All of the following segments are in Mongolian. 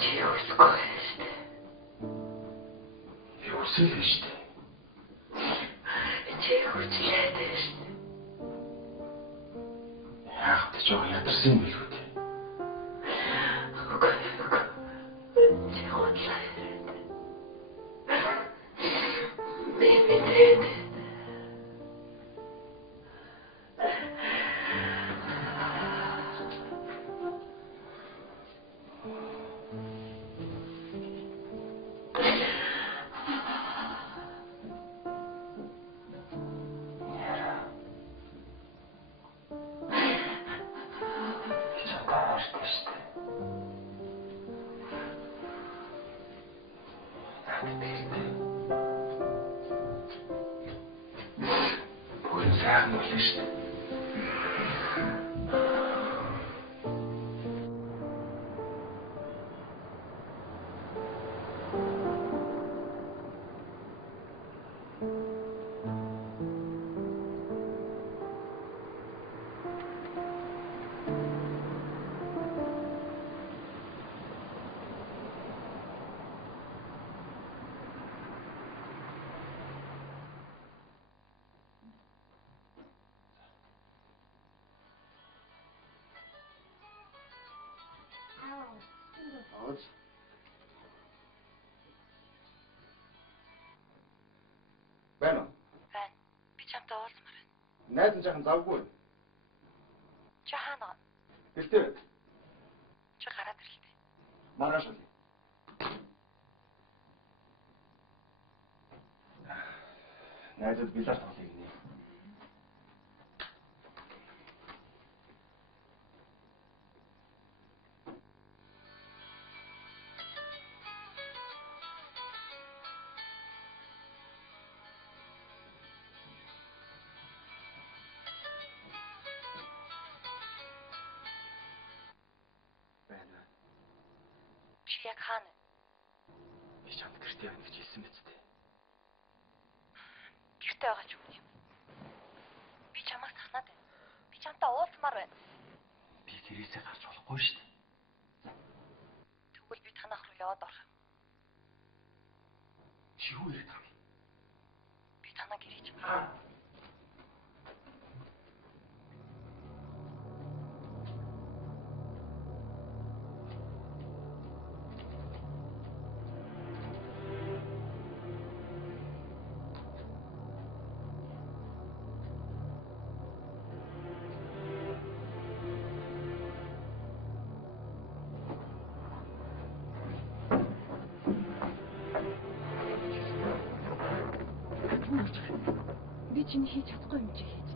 Чи хүсэхгүй шүү дээ. Би хүсэлээ шүү дээ. Чи хүчлээд дээ шүү дээ. Яахад ч жоо ядарсан юм билүү дээ. Үгүй. Чи хотлаа яриад. Би мэдээд. Бүгд сайхан болно шүү дээ. Ооч. Байна уу? Байна. Би чамтай уулзмаар байна. Найз нь жахан завгүй. Чи хаана? Бэлтээ. Чи гараад ирлээ. Маргааш үл. Найзад билар тоглоё гинэ. Чи яг хаана? Би чамд гэртээ явна гэж хэлсэн биз дээ. Гэртээ байгаа ч үгүй юм. Би чамаас танаад байна. Би чамтай уулзмаар байна. Би гэрээсээ гарч болохгүй шүү дээ. Тэгвэл би танах руу яваад орох юм. Чи юу яриад байгаа юм? Би танаа гэрээч. Би чиний хийж чадахгүй юм чи хийж.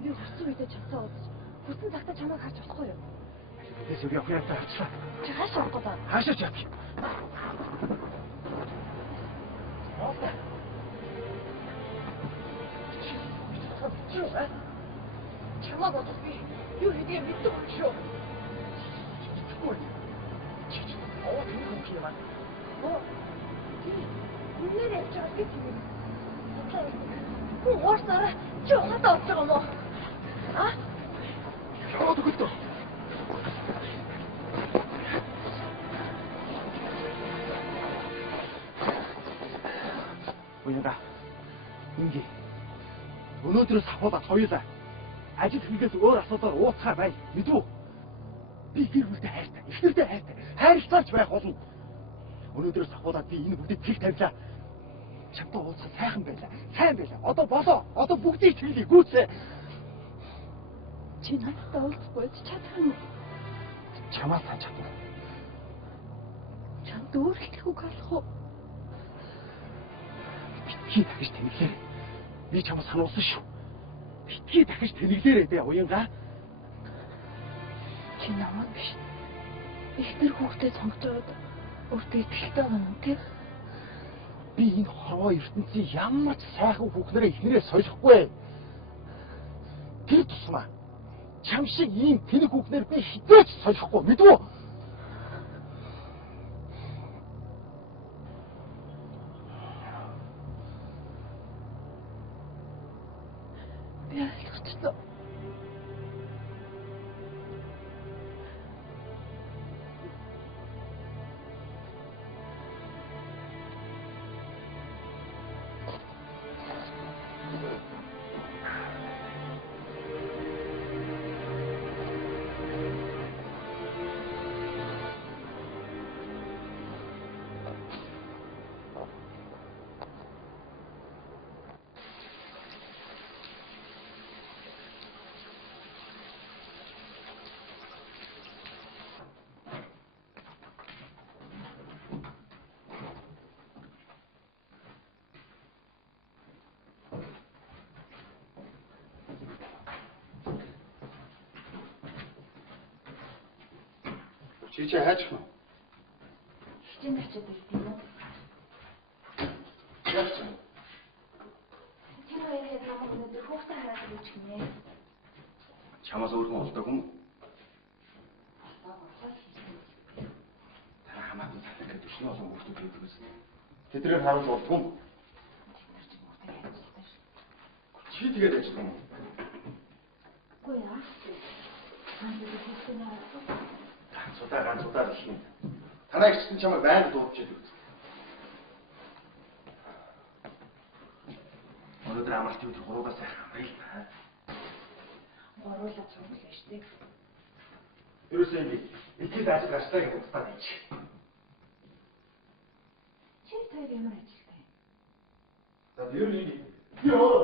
Би хүссэн үедээ чамтай уулзаж, хүссэн цагтаа чамайг харж болохгүй юу? Тэс үг явах юм авчлаа. Чи хаашаа явах гээд байна? Хаашаа ч явах. Офта. Чи юу? Чамайг бодох би юу хийдгийг мэддэг юм шүү. Чиггүй. Чи оо тэний хүн юм аа. Оо. Үнээр явж байгаа би тийм. Уурсараа чи хатаа орж байгаа юм уу? А? Яваад өгдөө. Уяга. Инги. Өнөөдрөөс хавуулаад хоёулаа ажил хийгээс өөр асуудал ууцхаар бай. Мэдвүү? Би гэр бүлтэй хайртай, эхнэртэй хайртай, хайрлцаарч байх болно. Өнөөдрөөс хавуулаад би энэ бүдэд тэг тавилаа. Чамтай уулзах сайхан байлаа. Сайн байлаа. Одоо болоо. Одоо бүгдийг хэлье. Гүйцээ. Чи надтай уулзахгүй чадах юм уу? Чамаас сайн чадна. Чамд өөр хэлэх үг алах уу? Битгий дахиж тэнэглээ. Би чамаас сануулсан шүү. Битгий дахиж тэнэглээрэй дээ уянга. Чи намайг биш. Ихтер хүүхдээ сонгочоод өөртөө итгэлтэй байгаа юм тий? Би энэ хорвоо ертөнцийн ямар ч сайхан хүүхнэрээ ихнэрээ солихгүй. Тэр тусмаа. Чам шиг ийм тэнэг хүүхнэр би хитээч солихгүй мэдвүү? Би ойлгочихлоо. Чи хайчих нь? Хичээнд очиод ирсэн юм уу? Яаж ч юм. Тэр хоёрыг намайг өнөөдөр хүүхдээ хараад ирж гинэ. Чамаас өөрхөн олдог юм уу? Та хамаагүй залхаад өчнөө олон хүүхдүүд байдаг гэсэн. Тэдрээр харуулж болдгоо юм. Чи тэгээд ажиллах юм уу? Үгүй яа. Ганцудаа гэх юм. Танай гिचсэн чамайг байнга дуудаж идэв. Өнөөдөр амралтын өдөр 3-аас сайхан амрал та. Гуруулаад цуглаа штеп. Ерөөсөө ингэ итгэл ажил гарчлаа гэж боддоо байж. Чи тэр ямар ажилтай? За ер нь би өөрөө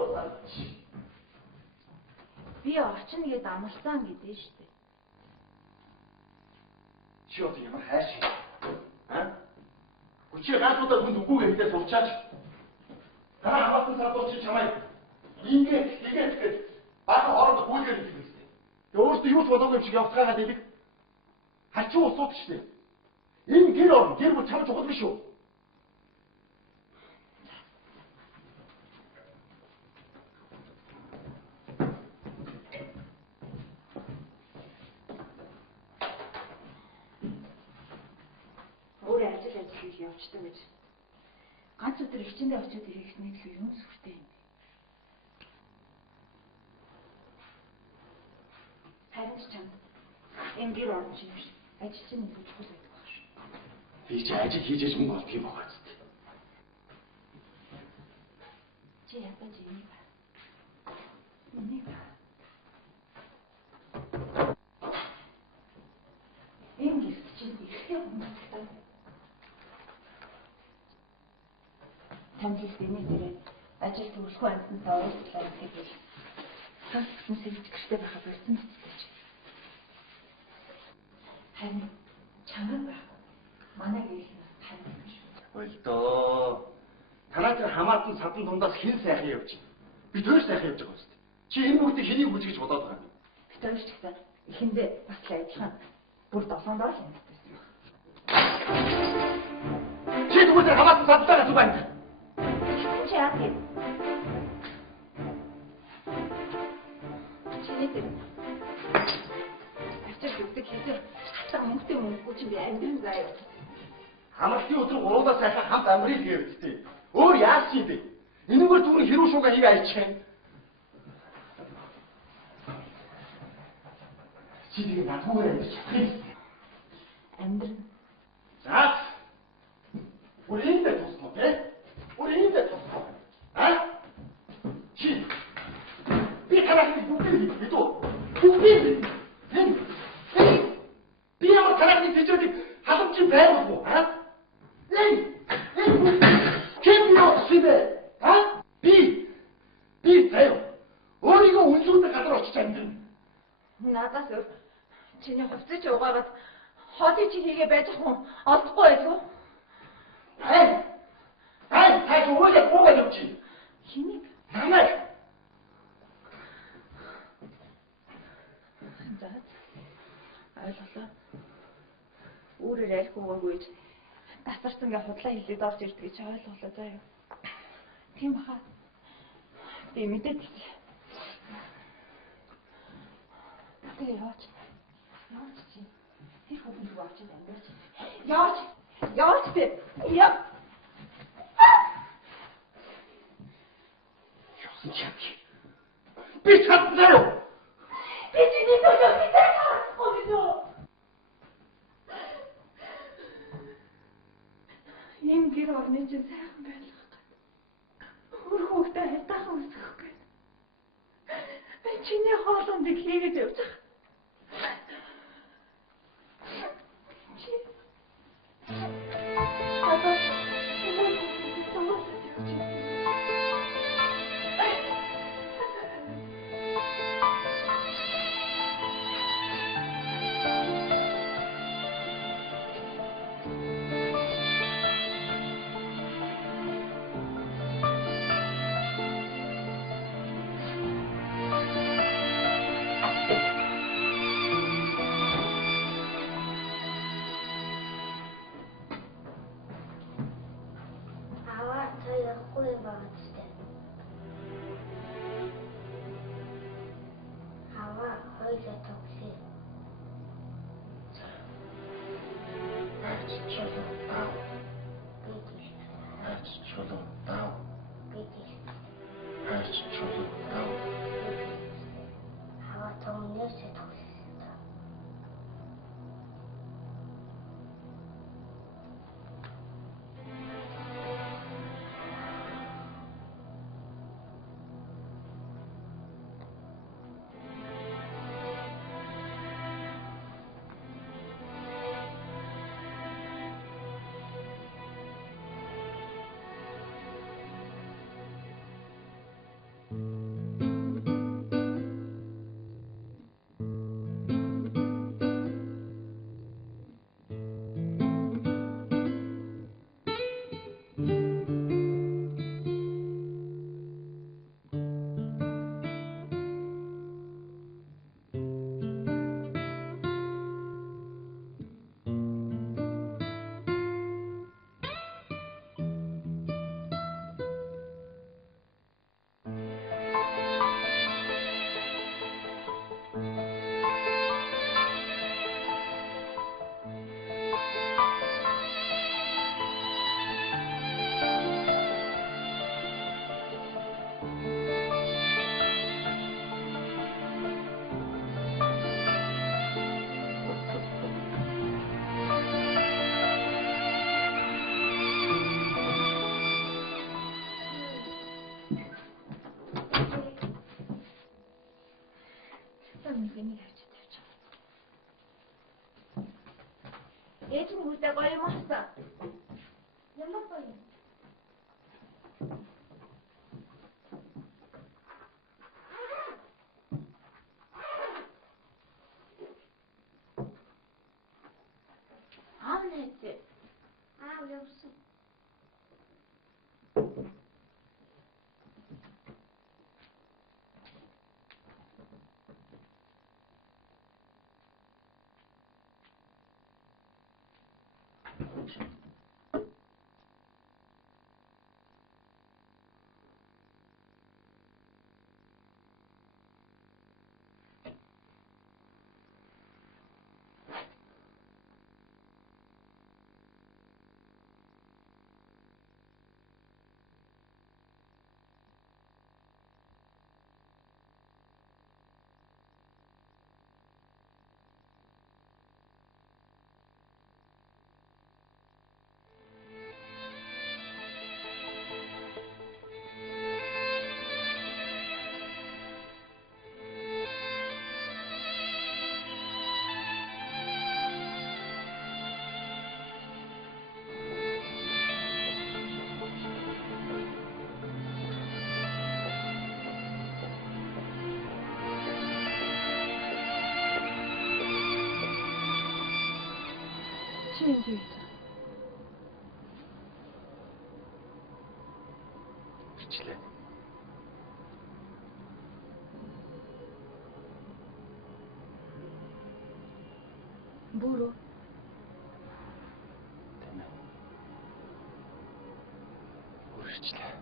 Би очно гэд амлсан гэдэг шүү дээ. чи одоо ямар хайш юм? Хүчээ ганцудаа хүнд үгүйгээ хэлээ сурчаач. Дараа хамаатан садууч чамайг ингээд бага хооронд гүйлгээд идэх юм. Тэгээ өөртөө юу ч болоогүй юм шиг явцгаагаад идэх. Хачуу усууд шүү дээ. Энэ гэр орн гэр бүл чамд чухал биш үү? Өөрөө ажил хийж явчихдаг гэж. Ганц өдөр хичээндээ очиод ирэх нэг юм сүртэй юм. Харин ч чамд энэ гэр орн шиг биш. Ажил чинь нэг чухал байдаг баг шүү. Би ч ажил хийж мөнгө олох юм байна. Чи ядаж ийм ба. Энийг энэ гэрт чинь ихтэй хүмүүстэй. Таньд биний дээрээ ажил төгсгөө амьтантай уулзлаа гэдэг. Тас гэсэн сэрж гэртээ байхад болсон мэт. Харин чанга байх. Манай гэрэл нь тань юм шүү. Болдоо. Танаа тэр хамаатан садан дундаас хэн сайхан явж байна? Би төр сайхан явж байгаа юм шүү дээ. Чи энэ бүгдийг хэнийг хүч гэж бодоод байгаа юм? Би төвч гэсэн эхэндээ бас л адилхан бүр долоон доор л юм гэсэн юм. Чи тэгвэл тэр хамаатан садтайгаа зүг байна. Чи яах вэ? Чиний тэр ачаал өгдөг хийдэг хатар мөнгөгүй чи би амьдрын заяа. Хамаатан өдөр 3-аас сайхан хамт амрыг гэвчтэй. Өөр яаж чи дээ? Энэгээр түүний хэрүү шуугаа хийг айлчих юм. Чи тэгээ надгүйгээр амьдч чадах юм. Амьдрын. За. Үрийдээ тусна үү? Үрийдээ тусна. Чи би танаас бүгд бидөө. Бүгд. Би ямар танаас тийчүүд халамжийн байр уу? Би таяа. Өөрийгөө үнсүүдэд гадар очиж амьдна. Надаас өөр чиний хувцас угаагаад хоолыг чи хийгээ байж хүн олдохгүй байлгүй. Та зүгээр гоогаа явж чинь. Хэнийг? Намайг. За. Ойлголоо. Өөрөөр айлгүйгүйж тасарсангаа худлаа хилээд орж ирдэг гэж ойлголоо заа юу. Тийм баха. Би мэдээд чи. Тэгээ яваач чи. Тэр хүүхэн рүү очиж амьдаач. Яваач би. Яа. Яасан чи? Би чадлаа юу? Би чиний төлөө мэдээ харахгүй юу? Энэ гэр орны чинь сайхан байх гэдэг. Өөр хүүхдээ хайтаахан өсгөх гэдэг. Чиний хоолондыг хийгээд явж байгаа. Чи. Хатаа. Ээж нь хүлээ гоё юм асан. Ямар гоё юм. Аав найз. Аав явсан. Чи энд юу хийж байгаа? Бичлээ. Бүрөө. Тэмээ. Үргэлжлээ.